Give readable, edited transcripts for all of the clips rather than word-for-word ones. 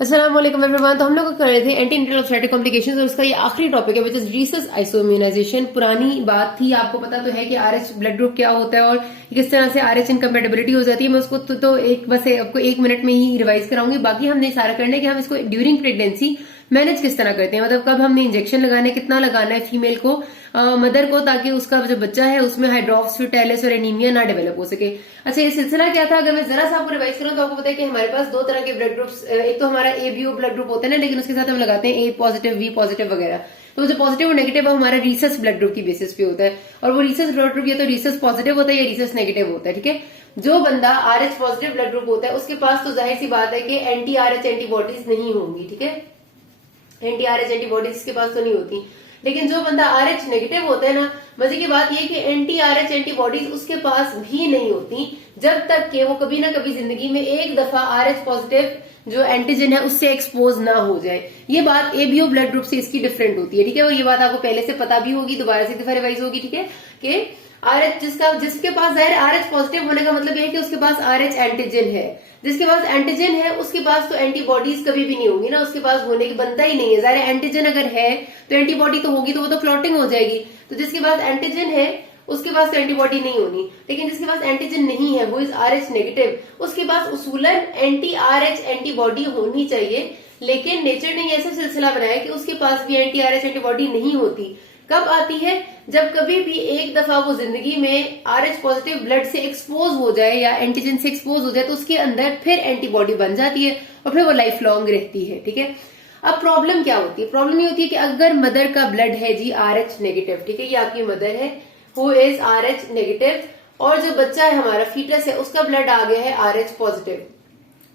अस्सलाम वालेकुम एवरीवन। तो हम लोग कर रहे थे एंटी नेटल ऑब्स्टेट्रिक कॉम्प्लिकेशंस और उसका ये आखिरी टॉपिक है विच इज रीसस आइसोइम्यूनाइजेशन। पुरानी बात थी, आपको पता तो है कि आरएच ब्लड ग्रुप क्या होता है और किस तरह से आरएच इनकम्पेटेबिलिटी हो जाती है। मैं उसको तो एक बस आपको 1 मिनट में ही रिवाइज कराऊंगी। बाकी हमने सारा करना है कि हम इसको ड्यूरिंग प्रेगनेंसी मैनेज किस तरह करते हैं, मतलब कब हमने इंजेक्शन लगाना है, कितना लगाना है फीमेल को, मदर को, ताकि उसका जो बच्चा है उसमें हाइड्रोप्स फिटाइलिस और एनीमिया ना डेवलप हो सके। अच्छा, ये सिलसिला क्या था, अगर मैं जरा सा आपको रिवाइज करूं तो आपको पता है कि हमारे पास 2 तरह के ब्लड ग्रुप्स, एक तो हमारा एबीओ ब्लड ग्रुप होता है ना, लेकिन उसके साथ हम लगाते हैं ए पॉजिटिव, बी पॉजिटिव वगैरह। तो जो पॉजिटिव और नेगेटिव है हमारा रीसस ब्लड ग्रुप की बेसिस पे होता है, और वो रीसस ब्लड ग्रुप या तो रीसस पॉजिटिव होता है या रीसस नेगेटिव होता है। ठीक है, जो बंदा आरएच पॉजिटिव ब्लड ग्रुप होता है उसके पास तो जाहिर सी बात है कि एंटी आरएच एंटीबॉडीज नहीं होंगी। ठीक है, एंटी आरएच एंटीबॉडीज के पास तो नहीं होती। लेकिन जो बंदा आरएच नेगेटिव होता है ना, मजे की बात यह कि एंटी आरएच एंटीबॉडीज उसके पास भी नहीं होती जब तक कि वो कभी ना कभी जिंदगी में एक दफा आरएच पॉजिटिव जो एंटीजन है उससे एक्सपोज ना हो जाए। ये बात एबीओ ब्लड ग्रुप से इसकी डिफरेंट होती है। ठीक है, और ये बात आपको पहले से पता भी होगी, दोबारा से दफा रिवाइज होगी। ठीक है, कि आरएच जिसके पास जाहिर आरएच पॉजिटिव होने का मतलब यह है कि उसके पास आरएच एंटीजन है। जिसके पास एंटीजन है उसके पास तो एंटीबॉडीज कभी भी नहीं होंगी ना, उसके पास होने की बनता ही नहीं है। जाहिर एंटीजन अगर है तो एंटीबॉडी तो होगी, तो वो तो क्लॉटिंग हो जाएगी। तो जिसके पास एंटीजन है उसके पास तो एंटीबॉडी नहीं होनी। लेकिन जिसके पास एंटीजन नहीं है, वो इज आरएच नेगेटिव, उसके पास उसूलन एंटी आरएच एंटीबॉडी होनी चाहिए। लेकिन नेचर ने ऐसा सिलसिला बनाया कि उसके पास भी एंटी आरएच एंटीबॉडी नहीं होती। कब आती है? जब कभी भी एक दफा वो जिंदगी में आरएच पॉजिटिव ब्लड से एक्सपोज हो जाए या एंटीजन से एक्सपोज हो जाए तो उसके अंदर फिर एंटीबॉडी बन जाती है और फिर वो लाइफ लॉन्ग रहती है। ठीक है, अब प्रॉब्लम क्या होती है? प्रॉब्लम ये होती है कि अगर मदर का ब्लड है जी आरएच नेगेटिव, ठीक है, ये आपकी मदर है हु इज आरएच नेगेटिव, और जो बच्चा है हमारा फीटस है उसका ब्लड आ गया है आरएच पॉजिटिव।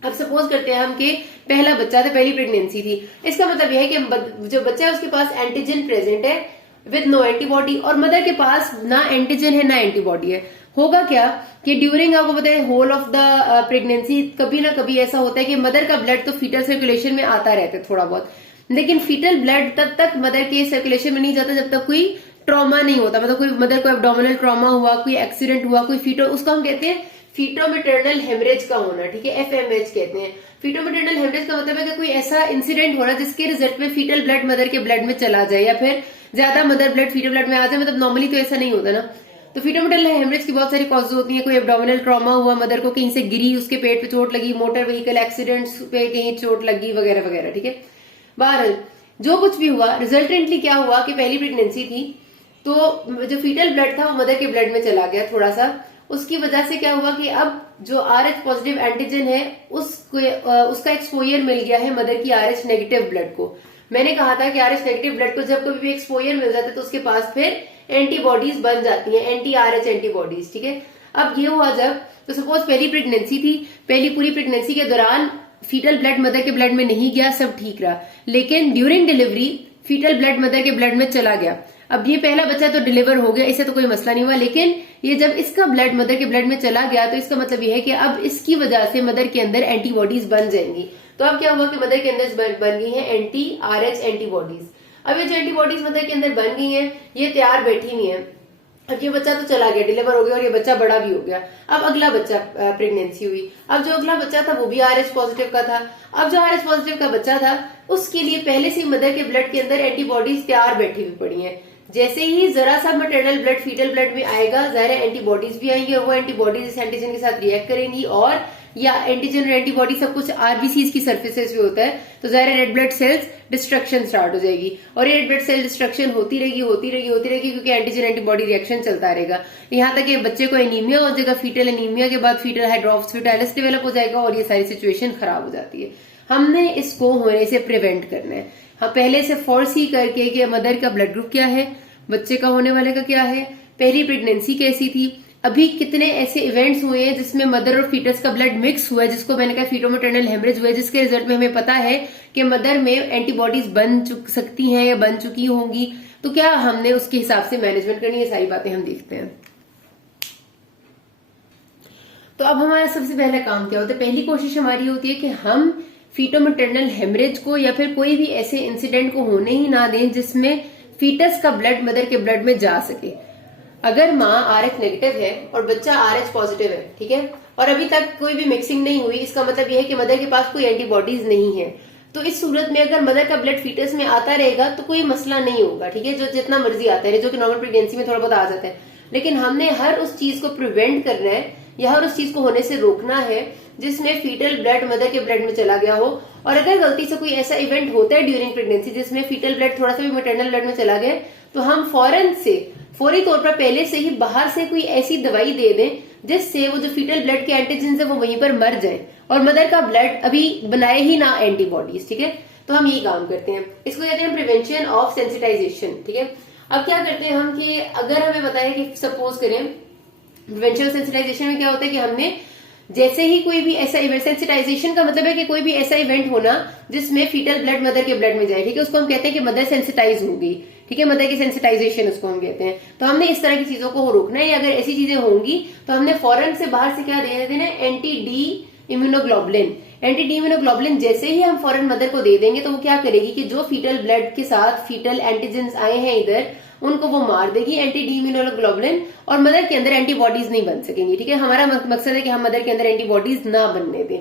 अब सपोज करते हैं हम कि पहला बच्चा था, पहली प्रेगनेंसी थी। इसका मतलब यह है कि जो बच्चा है उसके पास एंटीजन प्रेजेंट है विद नो एंटीबॉडी, और मदर के पास ना एंटीजन है ना एंटीबॉडी है। होगा क्या कि ड्यूरिंग, आपको पता है, होल ऑफ द प्रेगनेंसी कभी ना कभी ऐसा होता है कि मदर का ब्लड तो फीटल सर्कुलेशन में आता रहता है थोड़ा बहुत, लेकिन फीटल ब्लड तब तक मदर के सर्कुलेशन में नहीं जाता जब तक कोई ट्रॉमा नहीं होता, मतलब कोई मदर को एब्डोमिनल ट्रॉमा हुआ, कोई एक्सीडेंट हुआ, कोई फीटो, उसको हम कहते हैं फीटोमेटर्नल हेमरेज का होना। ठीक है, एफएमएच कहते हैं। फीटोमेटर्नल हेमरेज का मतलब है कि कोई ऐसा इंसिडेंट हो रहा है जिसके रिजल्ट में फीटल ब्लड मदर के ब्लड में चला जाए या फिर ज्यादा मदर ब्लड फीटल ब्लड में आ जाए। मतलब नॉर्मली तो ऐसा नहीं होता ना। तो फीटोमेटर्नल हेमरेज की बहुत सारी कॉजेज होती हैं। कोई एब्डोमिनल ट्रॉमा हुआ, मदर को कहीं से गिरी, उसके पेट पे चोट लगी, मोटर व्हीकल एक्सीडेंट्स पे कहीं चोट लगी वगैरह वगैरह। ठीक है, बहरहाल जो कुछ भी हुआ, रिजल्टेंटली क्या हुआ कि पहली प्रेगनेंसी थी तो जो फीटल ब्लड था वो मदर के ब्लड में चला गया थोड़ा सा। उसकी वजह से क्या हुआ कि अब जो आरएच पॉजिटिव एंटीजन है उसका एक्सपोजर मिल गया है मदर की आरएच नेगेटिव ब्लड को। मैंने कहा था कि आरएच नेगेटिव ब्लड को जब कभी भी एक्सपोजर मिल जाता है तो उसके पास फिर एंटीबॉडीज बन जाती हैं, एंटी आरएच एंटीबॉडीज। ठीक है, अब ये हुआ जब, तो सपोज पहली प्रेगनेंसी थी, पहली पूरी प्रेगनेंसी के दौरान फीटल ब्लड मदर के ब्लड में नहीं गया, सब ठीक रहा, लेकिन during delivery fetal blood mother के ब्लड में चला गया। अब ये पहला बच्चा तो डिलीवर हो गया, इससे तो कोई मसला नहीं हुआ, लेकिन ये जब इसका ब्लड मदर के ब्लड में चला गया तो इसका मतलब ये है कि अब इसकी वजह से मदर के अंदर एंटीबॉडीज बन जाएंगी। तो अब क्या हुआ कि मदर के अंदर बन गई है एंटी आरएच एंटीबॉडीज। अब ये जो एंटीबॉडीज मदर के अंदर बन गई है ये तैयार बैठी हुई है। अब ये बच्चा तो चला गया, डिलीवर हो गया, और ये बच्चा बड़ा भी हो गया। अब अगला बच्चा प्रेगनेंसी हुई। अब जो अगला बच्चा था वो भी आरएच पॉजिटिव का था। अब जो आरएच पॉजिटिव का बच्चा था उसके लिए पहले से मदर के ब्लड के अंदर एंटीबॉडीज तैयार बैठी हुई पड़ी है। जैसे ही जरा सा मैटरनल ब्लड फीटल ब्लड में आएगा, जाहिर एंटीबॉडीज भी आएंगी और वो एंटीबॉडीज इस एंटीजन के साथ रिएक्ट करेंगी, और या एंटीजन और एंटीबॉडी सब कुछ आरबीसीज की सर्फेसेस पे होता है, तो जाहिर red blood cells destruction start हो जाएगी, और रेड ब्लड सेल डिस्ट्रक्शन होती रहेगी क्योंकि एंटीजन एंटीबॉडी रिएक्शन चलता रहेगा, यहाँ तक कि बच्चे को एनीमिया हो जाएगा। फीटल एनीमिया के बाद फीटल हाइड्रोप्स फिटाइलिस डेवलप हो जाएगा और ये सारी सिचुएशन खराब हो जाती है। हमने इसको होने से प्रिवेंट करना है। हाँ, पहले से फोर्सी करके कि मदर का ब्लड ग्रुप क्या है, बच्चे का होने वाले का क्या है, पहली प्रेगनेंसी कैसी थी, अभी कितने ऐसे इवेंट्स हुए हैं जिसमें मदर और फीटस का ब्लड मिक्स हुआ है, जिसको मैंने कहा फीटोमेटर्नल हेमरेज हुआ है, जिसके रिजल्ट में हमें पता है कि मदर में एंटीबॉडीज बन सकती हैं या बन चुकी होंगी। तो क्या हमने उसके हिसाब से मैनेजमेंट करनी है, सारी बातें हम देखते हैं। तो अब हमारा सबसे पहला काम क्या होता है? पहली कोशिश हमारी होती है कि हम फीटोमेटर्नल हेमरेज को या फिर कोई भी ऐसे इंसिडेंट को होने ही ना दें जिसमें फीटस का ब्लड मदर के ब्लड में जा सके। अगर माँ आरएच नेगेटिव है और बच्चा आरएच पॉजिटिव है, ठीक है, और अभी तक कोई भी मिक्सिंग नहीं हुई, इसका मतलब यह है कि मदर के पास कोई एंटीबॉडीज नहीं है। तो इस सूरत में अगर मदर का ब्लड फीटस में आता रहेगा तो कोई मसला नहीं होगा, ठीक है, जो जितना मर्जी आता है, जो कि नॉर्मल प्रेगनेंसी में थोड़ा बहुत आ जाता है। लेकिन हमने हर उस चीज को प्रिवेंट करना है या हर उस चीज को होने से रोकना है जिसमें फीटल ब्लड मदर के ब्लड में चला गया हो। और अगर गलती से कोई ऐसा इवेंट होता है ड्यूरिंग प्रेगनेंसी जिसमें फीटल ब्लड थोड़ा सा भी मैटरनल ब्लड में चला गया, तो हम फौरी तौर पर पहले से ही बाहर से कोई ऐसी दवाई दे दें जिससे वो जो फीटल ब्लड के एंटीजेंस है वो वहीं पर मर जाए और मदर का ब्लड अभी बनाए ही ना एंटीबॉडीज, ठीक है। तो हम यही काम करते हैं, इसको कहते हैं प्रिवेंशन ऑफ सेंसिटाइजेशन, ठीक है। अब क्या करते हैं हम कि अगर हमें पता है कि सपोज करें प्रिवेंशन ऑफ सेंसिटाइजेशन में क्या होता है कि हमने जैसे ही कोई भी ऐसा इवेंट, सेंसिटाइजेशन का मतलब है कि कोई भी ऐसा इवेंट होना जिसमें फीटल ब्लड मदर के ब्लड में जाए, ठीक है, उसको हम कहते हैं कि मदर सेंसिटाइज होगी, ठीक है, मदर की सेंसिटाइजेशन उसको हम कहते हैं। तो हमने इस तरह की चीजों को रोकना है, या अगर ऐसी चीजें होंगी तो हमने फौरन से बाहर से क्या दे देना, anti D immunoglobulin. Anti D immunoglobulin जैसे ही हम फौरन मदर को दे देंगे तो वो क्या करेगी कि जो फीटल ब्लड के साथ फीटल एंटीजेंस आए हैं इधर उनको वो मार देगी, एंटी डी इम्यूनोग्लोबुलिन, और मदर के अंदर एंटीबॉडीज नहीं बन सकेंगी, ठीक है। हमारा मकसद है कि हम मदर के अंदर एंटीबॉडीज ना बनने दें।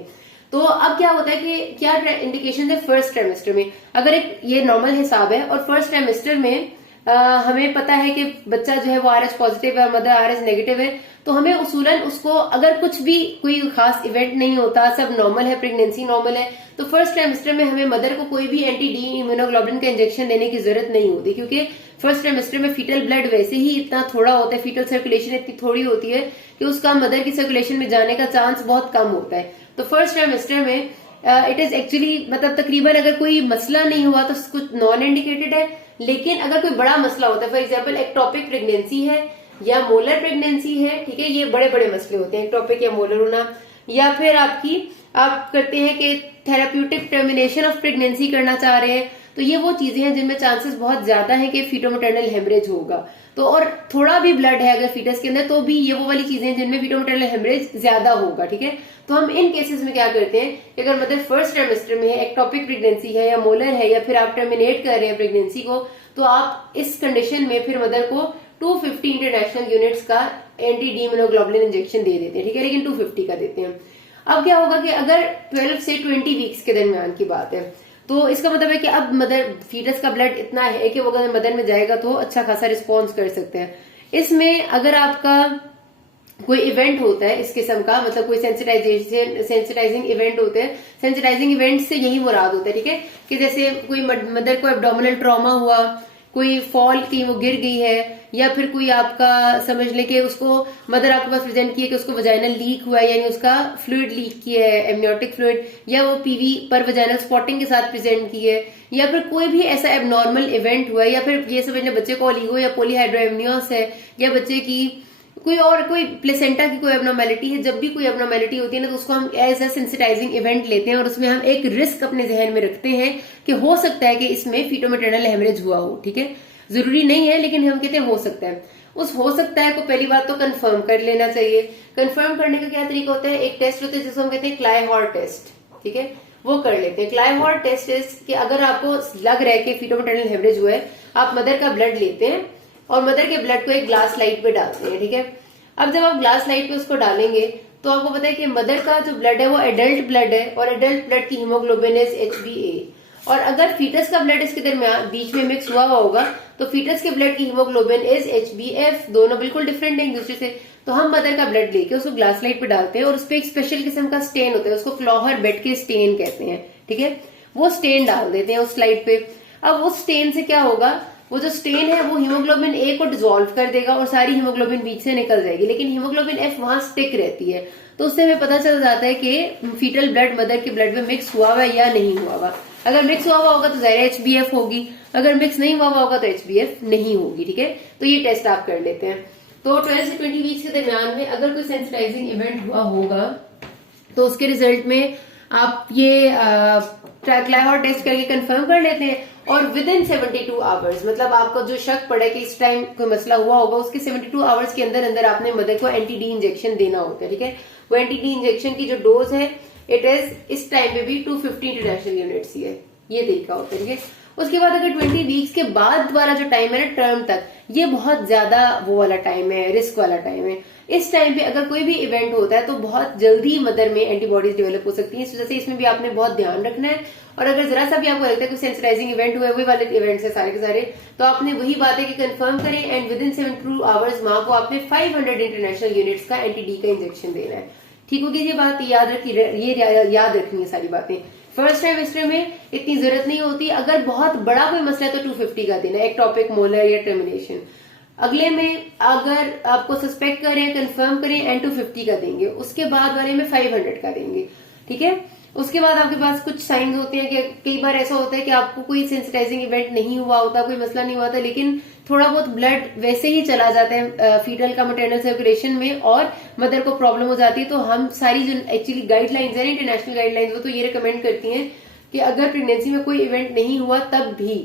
तो अब क्या होता है कि क्या इंडिकेशन है फर्स्ट ट्राइमेस्टर में, अगर एक ये नॉर्मल हिसाब है और फर्स्ट ट्राइमेस्टर में हमें पता है कि बच्चा जो है वो आरएच पॉजिटिव है और मदर आरएच नेगेटिव है, तो हमें उसूलन उसको अगर कुछ भी कोई खास इवेंट नहीं होता, सब नॉर्मल है, प्रेगनेंसी नॉर्मल है, तो फर्स्ट ट्राइमेस्टर में हमें मदर को कोई भी एंटी डी इम्यूनोग्लोबुलिन का इंजेक्शन देने की जरूरत नहीं होती, क्योंकि फर्स्ट ट्राइमेस्टर में फीटल ब्लड वैसे ही इतना थोड़ा होता है, फीटल सर्कुलेशन इतनी थोड़ी होती है कि उसका मदर की सर्कुलेशन में जाने का चांस बहुत कम होता है। तो फर्स्ट ट्राइमेस्टर में इट इज एक्चुअली मतलब तकरीबन अगर कोई मसला नहीं हुआ तो कुछ नॉन इंडिकेटेड है, लेकिन अगर कोई बड़ा मसला होता है, फॉर एग्जाम्पल एक्टोपिक प्रेगनेंसी है या मोलर प्रेगनेंसी है, ठीक है, ये बड़े बड़े मसले होते हैं, एक्टोपिक या मोलर होना, या फिर आप करते हैं कि थेराप्यूटिक टर्मिनेशन ऑफ प्रेगनेंसी करना चाह रहे हैं, तो ये वो चीजें हैं जिनमें चांसेस बहुत ज्यादा है कि फीटोमैटरनल हेमरेज होगा। तो और थोड़ा भी ब्लड है अगर फीटस के अंदर तो भी ये वो वाली चीजें हैं जिनमें फीटोमैटरनल हेमरेज ज्यादा होगा, ठीक है। तो हम इन केसेस में क्या करते हैं कि अगर मदर फर्स्ट ट्राइमेस्टर में है, एक्टोपिक प्रेगनेंसी है या मोलर है, या फिर आप टर्मिनेट कर रहे हैं प्रेगनेंसी को, तो आप इस कंडीशन में फिर मदर को 250 इंटरनेशनल यूनिट्स का एंटी डी इम्यूनोग्लोबुलिन इंजेक्शन दे देते हैं, ठीक है, लेकिन 250 का देते हैं। अब क्या होगा कि अगर 12 से 20 वीक्स के दरमियान की बात है, तो इसका मतलब है कि अब मदर फीटस का ब्लड इतना है कि वो अगर मदर में जाएगा तो अच्छा खासा रिस्पॉन्स कर सकते हैं। इसमें अगर आपका कोई इवेंट होता है इस किस्म का, मतलब कोई सेंसिटाइजिंग इवेंट होते हैं, सेंसिटाइजिंग इवेंट से यही मुराद होता है, ठीक है, कि जैसे कोई मदर को एब्डोमिनल ट्रॉमा हुआ, कोई फॉल की वो गिर गई है, या फिर कोई आपका समझ ले कि उसको मदर आपके पास प्रेजेंट किया कि उसको वजाइनल लीक हुआ है, यानी उसका फ्लूइड लीक किया है, एमनियोटिक फ्लूइड, या वो पीवी पर वजाइनल स्पॉटिंग के साथ प्रेजेंट की है, या फिर कोई भी ऐसा एबनॉर्मल इवेंट हुआ है, या फिर ये समझ ले बच्चे को ओलिगो या पॉलीहाइड्रोएमनियोस है, या बच्चे की कोई प्लेसेंटा की कोई एबनॉर्मेलिटी है। जब भी कोई एबनॉर्मेलिटी होती है ना तो उसको हम एज ए सेंसिटाइजिंग इवेंट लेते हैं और उसमें हम एक रिस्क अपने जहन में रखते हैं कि हो सकता है कि इसमें फीटोमैटरनल हेमरेज हुआ हो, ठीक है, जरूरी नहीं है लेकिन हम कहते हैं हो सकता है। उस हो सकता है को पहली बात तो कंफर्म कर लेना चाहिए। कंफर्म करने का क्या तरीका होता है, एक टेस्ट होता है जिसको हम कहते हैं क्लाइहॉर टेस्ट, ठीक है, वो कर लेते हैं। क्लाइहॉर टेस्ट इज कि अगर आपको लग रहा है कि फीटोमैटरनल हेमरेज हुआ है, आप मदर का ब्लड लेते हैं और मदर के ब्लड को एक ग्लास लाइट पे डालते हैं, ठीक है। अब जब आप ग्लास लाइट पे उसको डालेंगे तो आपको पता है कि मदर का जो ब्लड है वो एडल्ट ब्लड है और एडल्ट ब्लड की हीमोग्लोबिन इज HbA, और अगर फीटस का ब्लड इसके दरमियान बीच में मिक्स हुआ होगा तो फीटस के ब्लड की हीमोग्लोबिन इज HbF, दोनों बिल्कुल डिफरेंट है एक दूसरे से। तो हम मदर का ब्लड लेके उसको ग्लास लाइट पे डालते हैं और उस पर एक स्पेशल किस्म का स्टेन होता है, उसको फ्लॉहर बेड के स्टेन कहते हैं, ठीक है, वो स्टेन डाल देते हैं उस स्लाइड पे। अब उस स्टेन से क्या होगा, वो जो स्टेन है वो हीमोग्लोबिन A को डिसॉल्व कर देगा और सारी हीमोग्लोबिन बीच से निकल जाएगी, लेकिन हीमोग्लोबिन F वहां स्टिक रहती है। तो उससे हमें पता चल जाता है कि फीटल ब्लड मदर के ब्लड में मिक्स हुआ हुआ या नहीं हुआ हुआ। अगर मिक्स हुआ हुआ होगा तो जाहिर HbF होगी, अगर मिक्स नहीं हुआ हुआ होगा तो HbF नहीं होगी, ठीक है। तो ये टेस्ट आप कर लेते हैं। तो 12 से 20 वीक्स के दरमियान में अगर कोई सेंसिटाइजिंग इवेंट हुआ होगा तो उसके रिजल्ट में आप ये क्लाइहॉर टेस्ट करके कंफर्म कर लेते हैं और विद इन 72 आवर्स, मतलब आपको जो शक पड़े कि इस टाइम कोई मसला हुआ होगा, उसके 72 आवर्स के अंदर अंदर आपने मदर को एंटी डी इंजेक्शन देना होता है, ठीक है। वो एंटी डी इंजेक्शन की जो डोज है इट इज इस टाइम पे भी 250 इंटरनेशनल यूनिट्स ही है, ये तरीका होता है, ठीक है। उसके बाद अगर 20 वीक्स के बाद वाला जो टाइम है ना टर्म तक, ये बहुत ज्यादा वो वाला टाइम है, रिस्क वाला टाइम है। इस टाइम पे अगर कोई भी इवेंट होता है तो बहुत जल्दी मदर में एंटीबॉडीज डेवलप हो सकती है। इस वजह से इसमें भी आपने बहुत ध्यान रखना है। और अगर जरा सा भी आपको लगता है कि सेंसिटाइजिंग इवेंट हुआ है, वही वाले इवेंट्स है सारे के सारे, तो आपने वही बात है कि कंफर्म करें एंड विद इन 72 आवर्स माँ को आपने 500 इंटरनेशनल यूनिट्स का एंटी-डी का इंजेक्शन देना है। ठीक होगी ये बात, याद रखनी है सारी बातें। फर्स्ट ट्राइमेस्टर में इतनी जरूरत नहीं होती। अगर बहुत बड़ा कोई मसला है तो 250 का देना, एक्टोपिक, मोलर या टर्मिनेशन। अगले में अगर आपको सस्पेक्ट करें, कंफर्म करें, एंड 250 का देंगे। उसके बाद वाले में 500 का देंगे। ठीक है। उसके बाद आपके पास कुछ साइंस होते हैं कि कई बार ऐसा होता है कि आपको कोई सेंसिटाइजिंग इवेंट नहीं हुआ होता, कोई मसला नहीं हुआ था, लेकिन थोड़ा बहुत ब्लड वैसे ही चला जाता है फीटल का मैटरनल सर्कुलेशन में और मदर को प्रॉब्लम हो जाती है। तो हम सारी जो एक्चुअली गाइडलाइंस है, इंटरनेशनल गाइडलाइंस, वो तो ये रिकमेंड करती हैं कि अगर प्रेगनेंसी में कोई इवेंट नहीं हुआ तब भी,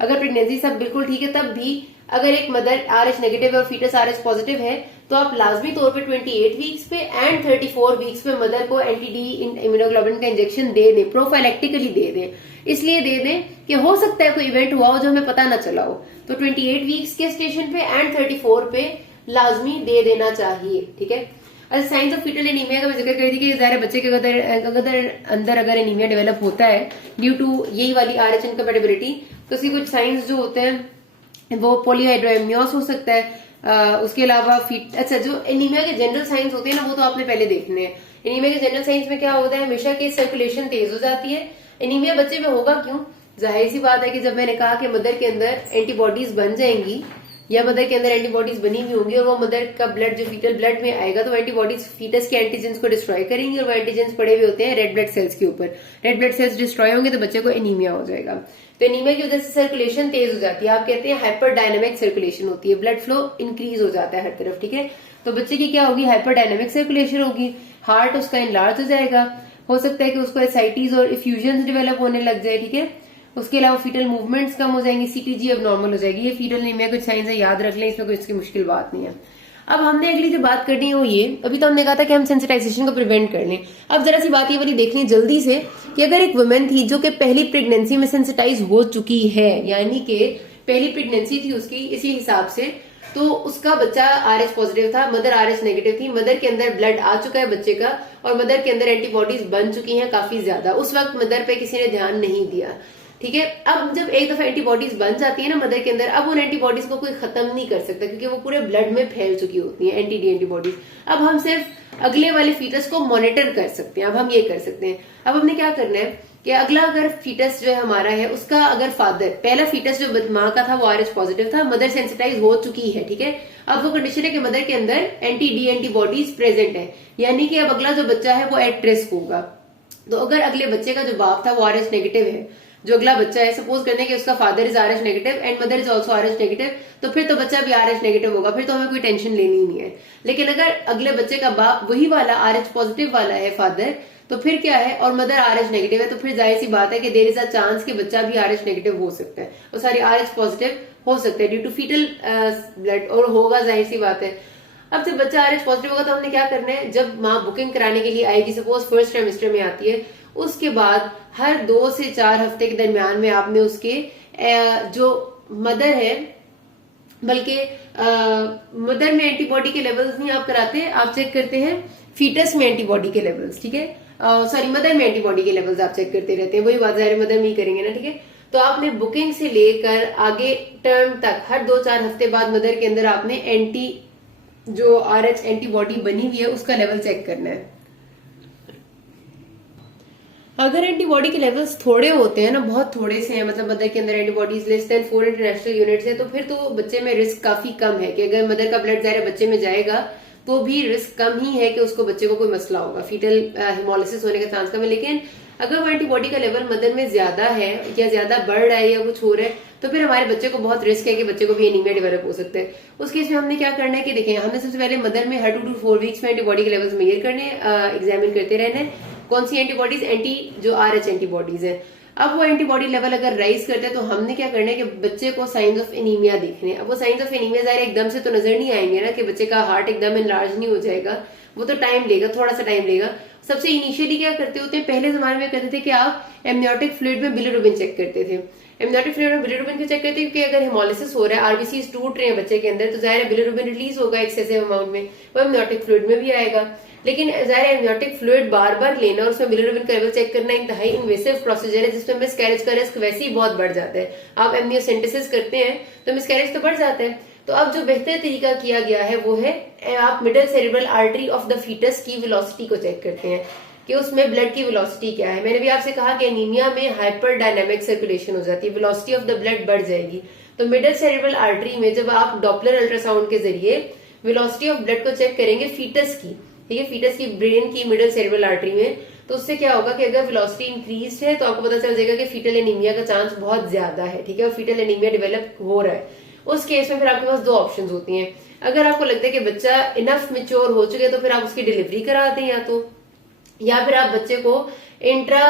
अगर प्रेगनेंसी सब बिल्कुल ठीक है तब भी अगर एक मदर RH नेगेटिव है और फीटस RH पॉजिटिव है तो आप लाजमी तौर पे 28 वीक्स पे एंड 34 वीक्स पे मदर को एंटी-डी इम्यूनोग्लोबुलिन का इंजेक्शन दे दें, प्रोफाइलेक्टिकली दे दें। इसलिए दे दें कि हो सकता है कोई इवेंट हुआ हो जो हमें पता न चला हो। तो 28 वीक्स के स्टेशन पे एंड 34 पे लाजमी दे देना चाहिए। ठीक है। अच्छा, साइंस ऑफ फीटल एनीमिया का मैं जिक्र कर रही थी कि ज़ाहिर बच्चे के अंदर अगर एनीमिया डेवलप होता है ड्यू टू यही वाली RH इनकम्पैटिबिलिटी, तो उसकी कुछ साइंस जो होते हैं वो पॉलीहाइड्रोएमियोस हो सकता है। उसके अलावा अच्छा, जो एनीमिया के जनरल साइंस होते हैं ना वो तो आपने पहले देखने हैं। एनीमिया के जनरल साइंस में क्या होता है, हमेशा की सर्कुलेशन तेज हो जाती है। एनीमिया बच्चे में होगा क्यों, जाहिर सी बात है कि जब मैंने कहा कि मदर के अंदर एंटीबॉडीज बन जाएंगी या मदर के अंदर एंटीबॉडीज बनी हुई होंगी और वो मदर का ब्लड जो फीटल ब्लड में आएगा तो एंटीबॉडीज फीटस के एंटीजेंस को डिस्ट्रॉय करेंगी और वो एंटीजेंस पड़े हुए होते हैं रेड ब्लड सेल्स के ऊपर। रेड ब्लड सेल्स डिस्ट्रॉय होंगे तो बच्चे को एनीमिया हो जाएगा। तो एनीमिया की वजह से सर्कुलेशन तेज हो जाती है। आप कहते हैं हाइपर डायनेमिक सर्कुलेशन होती है, ब्लड फ्लो इंक्रीज हो जाता है हर तरफ। ठीक है। तो बच्चे की क्या होगी, हाइपर डायनेमिक सर्कुलेशन होगी, हार्ट उसका इनलार्ज हो जाएगा, हो सकता है कि उसको एसाइटीज और इफ्यूजन डेवलप होने लग जाए। ठीक है। उसके अलावा फीटल मूवमेंट्स कम हो जाएंगी, CTG अब नॉर्मल हो जाएगी। ये फीटल एनीमिया कुछ साइंस है, याद रख लें, इसमें कोई इसकी मुश्किल बात नहीं है। अब हमने अगली जो बात करनी है वो ये, अभी तो हमने कहा था कि हम सेंसिटाइजेशन को प्रिवेंट कर लें। अब जरा सी बात ये वाली देख लें जल्दी से कि अगर एक वुमेन थी जो कि पहली प्रेगनेंसी में सेंसिटाइज हो चुकी है, यानी कि पहली प्रेगनेंसी थी उसकी इसी हिसाब से, तो उसका बच्चा RH पॉजिटिव था, मदर RH नेगेटिव थी, मदर के अंदर ब्लड आ चुका है बच्चे का और मदर के अंदर एंटीबॉडीज बन चुकी हैं काफी ज्यादा। उस वक्त मदर पे किसी ने ध्यान नहीं दिया। ठीक है। अब जब एक दफा एंटीबॉडीज बन जाती है ना मदर के अंदर, अब उन एंटीबॉडीज को कोई खत्म नहीं कर सकता क्योंकि वो पूरे ब्लड में फैल चुकी होती है एंटी-डी एंटीबॉडीज। अब हम सिर्फ अगले वाले फीटस को मॉनिटर कर सकते हैं। अब हम ये कर सकते हैं, अब हमने क्या करना है कि अगला अगर फीटस जो है हमारा है उसका अगर फादर, पहला फीटस जो माँ का था वो RH पॉजिटिव था, मदर सेंसिटाइज हो चुकी है। ठीक है। अब वो कंडीशन है कि मदर के अंदर एंटी-डी एंटीबॉडीज प्रेजेंट है, यानी कि अब अगला जो बच्चा है वो एट रिस्क होगा। तो अगर अगले बच्चे का जो बाप था वो RH नेगेटिव है, जो अगला बच्चा है, सपोज करने कि उसका father is RH negative and mother is also RH negative, तो फिर तो बच्चा भी RH नेगेटिव होगा, फिर तो हमें कोई टेंशन लेनी ही नहीं है। लेकिन अगर अगले बच्चे का बाप वही वाला RH पॉजिटिव वाला है फादर, तो फिर क्या है, और मदर RH नेगेटिव है, तो फिर जाहिर सी बात है कि देयर इज अ चांस कि बच्चा भी RH नेगेटिव हो सकता है, और सारी RH पॉजिटिव हो सकता है ड्यू टू फीटल ब्लड, और होगा, जाहिर सी बात है। अब जब बच्चा RH पॉजिटिव होगा तो हमने क्या करना है, जब माँ बुकिंग कराने के लिए आएगी, सपोज फर्स्ट ट्राइमेस्टर में आती है, उसके बाद हर 2 से 4 हफ्ते के दरमियान में आपने उसके जो मदर है, बल्कि मदर में एंटीबॉडी के लेवल्स नहीं आप कराते, आप चेक करते हैं फीटस में एंटीबॉडी के लेवल्स। ठीक है। सॉरी, मदर में एंटीबॉडी के लेवल्स आप चेक करते रहते हैं, वही बात ज़ाहिर मदर में ही करेंगे ना। ठीक है। तो आपने बुकिंग से लेकर आगे टर्म तक हर 2-4 हफ्ते बाद मदर के अंदर आपने जो RH एंटीबॉडी बनी हुई है उसका लेवल चेक करना है। अगर एंटीबॉडी के लेवल्स थोड़े होते हैं ना, बहुत थोड़े से हैं, मतलब मदर के अंदर antibodies less than 4 international units है, तो फिर तो बच्चे में रिस्क काफी कम है कि अगर मदर का ब्लड ज़ाहिर बच्चे में जाएगा तो भी रिस्क कम ही है कि उसको बच्चे को कोई मसला होगा, फीटल हिमोलिसिस होने का चांस कम है। लेकिन अगर वो एंटीबॉडी का लेवल मदर में ज्यादा है या ज्यादा बढ़ रहा है या कुछ हो रहा है, तो फिर हमारे बच्चे को बहुत रिस्क है कि बच्चे को भी एनीमिया डेवलप हो सकता है। उस केस में हमने क्या करना है कि देखें, हमने सबसे पहले मदर में हर 2 to 4 वीक्स में एंटीबॉडी के लेवल्स मेजर करने, एग्जामिन करते रहने कौन सी एंटीबॉडीज जो RH एंटीबॉडीज है। अब वो एंटीबॉडी लेवल अगर राइज करते हैं तो हमने क्या करना है कि बच्चे को साइंस ऑफ एनीमिया देखने। अब वो साइंस ऑफ एनीमिया ज़ाहिर एकदम से तो नजर नहीं आएंगे ना, कि बच्चे का हार्ट एकदम इनलार्ज नहीं हो जाएगा, वो तो टाइम लेगा, थोड़ा सा टाइम लेगा। सबसे इनिशियली क्या करते होते हैं, पहले जमाने में करते थे कि आप एमनियोटिक फ्लूइड में बिलिरुबिन चेक करते थे। एमनियोटिक फ्लूइड में बिलिरुबिन क्यों चेक करते हैं, क्योंकि अगर हेमोलिसिस हो रहा है, आरबीसी टूट रहे हैं बच्चे के अंदर, तो जाहिर है बिलिरुबिन रिलीज होगा एक्सेसिव अमाउंट में, वो एमनियोटिक फ्लूइड में भी आएगा। लेकिन जाहिर है एमनियोटिक फ्लूइड बार बार लेना और उसमें बिलिरुबिन का लेवल चेक करना इंतहाई इन्वेसिव प्रोसीजर है, जिसमें मिसकैरेज का रिस्क वैसे ही बहुत बढ़ जाता है। आप एमनियोसेंटेसिस करते हैं तो मिसकैरेज तो बढ़ जाता है। तो अब जो बेहतर तरीका किया गया है वो है आप middle cerebral artery of the fetus की वेलोसिटी को चेक करते हैं कि उसमें ब्लड की वेलोसिटी क्या है। मैंने भी आपसे कहा कि एनीमिया में हाइपर डायनामिक सर्कुलेशन हो जाती है, वेलोसिटी ऑफ द ब्लड बढ़ जाएगी। तो मिडल सेरेब्रल आर्टरी में जब आप डॉपलर अल्ट्रासाउंड के जरिए वेलोसिटी ऑफ ब्लड को चेक करेंगे फीटस की, ठीक है, फीटस की ब्रेन की मिडल सेरेब्रल आर्टरी में, तो उससे क्या होगा कि अगर वेलोसिटी इंक्रीज है तो आपको पता चल जाएगा कि फीटल एनीमिया का चांस बहुत ज्यादा है, ठीक है, और फीटल एनीमिया डेवलप हो रहा है। उस केस में फिर आपके पास दो ऑप्शंस होती हैं। अगर आपको लगता है कि बच्चा इनफ मेच्योर हो चुके तो फिर आप उसकी डिलीवरी करा दें, या फिर आप बच्चे को इंट्रा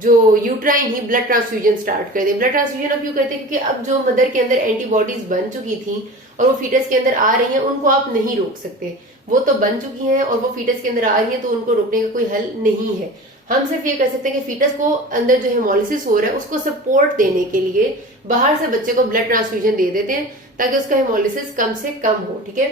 जो यूट्राइन ही ब्लड ट्रांसफ्यूजन स्टार्ट कर दें। ब्लड ट्रांसफ्यूजन अब क्यों करते हैं, क्योंकि अब जो मदर के अंदर एंटीबॉडीज बन चुकी थी और वो फीटस के अंदर आ रही हैं, उनको आप नहीं रोक सकते। वो तो बन चुकी हैं और वो फीटस के अंदर आ रही हैं, तो उनको रोकने का कोई हल नहीं है। हम सिर्फ ये कर सकते हैं कि फीटस को अंदर जो हेमोलिसिस हो रहा है उसको सपोर्ट देने के लिए बाहर से बच्चे को ब्लड ट्रांसफ्यूजन दे देते हैं ताकि उसका हेमोलिसिस कम से कम हो, ठीक है।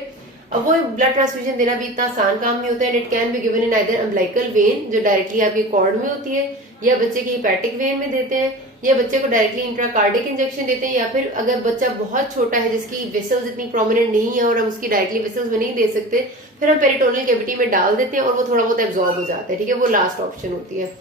अब वो ब्लड ट्रांसफ्यूजन देना भी इतना आसान काम नहीं होता है। It can be given in either umbilical when जो डायरेक्टली आपके कॉर्ड में होती है, या बच्चे की हेपेटिक वेन में देते हैं, या बच्चे को डायरेक्टली इंट्राकार्डिक इंजेक्शन देते हैं, या फिर अगर बच्चा बहुत छोटा है जिसकी वेसल्स इतनी प्रोमिनेंट नहीं है और हम उसकी डायरेक्टली वेसल्स में नहीं दे सकते, फिर हम पेरिटोनियल कैविटी में डाल देते हैं और वो थोड़ा बहुत एब्जॉर्ब हो जाता है, ठीक है, वो लास्ट ऑप्शन होती है।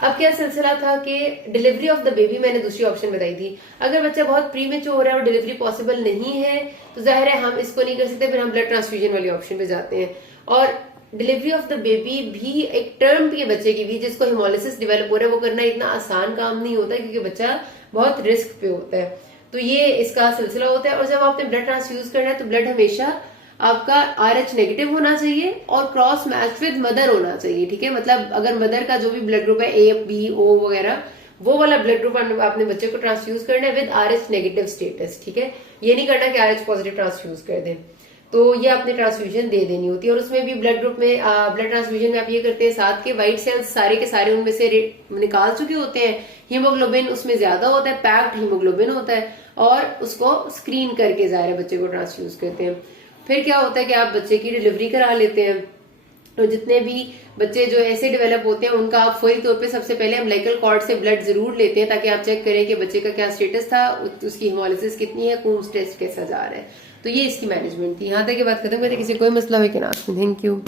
अब क्या सिलसिला था कि डिलीवरी ऑफ द बेबी मैंने दूसरी ऑप्शन बताई थी। अगर बच्चा बहुत प्रीमेच्योर हो रहा है और डिलीवरी पॉसिबल नहीं है तो जाहिर है हम इसको नहीं कर सकते, फिर हम ब्लड ट्रांसफ्यूजन वाली ऑप्शन पे जाते हैं। और डिलीवरी ऑफ द बेबी भी एक टर्म के बच्चे की भी जिसको हेमोलिसिस डेवलप हो रहा है वो करना इतना आसान काम नहीं होता है, क्योंकि बच्चा बहुत रिस्क पे होता है। तो ये इसका सिलसिला होता है। और जब आपने ब्लड ट्रांसफ्यूज करना है तो ब्लड हमेशा आपका RH नेगेटिव होना चाहिए और क्रॉस मैच विद मदर होना चाहिए, ठीक है। मतलब अगर मदर का जो भी ब्लड ग्रुप है A, B, O वगैरह, वो वाला ब्लड ग्रुप आपने बच्चे को ट्रांसफ्यूज करना है विद RH नेगेटिव स्टेटस, ठीक है। ये नहीं करना कि RH पॉजिटिव ट्रांसफ्यूज कर दें। तो ये आपने ट्रांसफ्यूजन दे देनी होती है। और उसमें भी ब्लड ग्रुप में ब्लड ट्रांसफ्यूजन में आप ये करते हैं, साथ के व्हाइट सेल्स सारे के सारे उनमें से निकाल चुके होते हैं, हीमोग्लोबिन उसमें ज्यादा होता है, पैक्ड हीमोग्लोबिन होता है, और उसको स्क्रीन करके जाहिर बच्चे को ट्रांसफ्यूज करते हैं। फिर क्या होता है कि आप बच्चे की डिलीवरी करा लेते हैं। तो जितने भी बच्चे जो ऐसे डेवलप होते हैं उनका आप फौरी तौर पे सबसे पहले अम्बिलिकल कॉर्ड से ब्लड जरूर लेते हैं ताकि आप चेक करें कि बच्चे का क्या स्टेटस था, उसकी हेमोलिसिस कितनी है, कूम्स टेस्ट कैसा जा रहा है। तो ये इसकी मैनेजमेंट थी। यहाँ तक की बात खत्म करें, किसी कोई मसला हो कि ना। Thank you.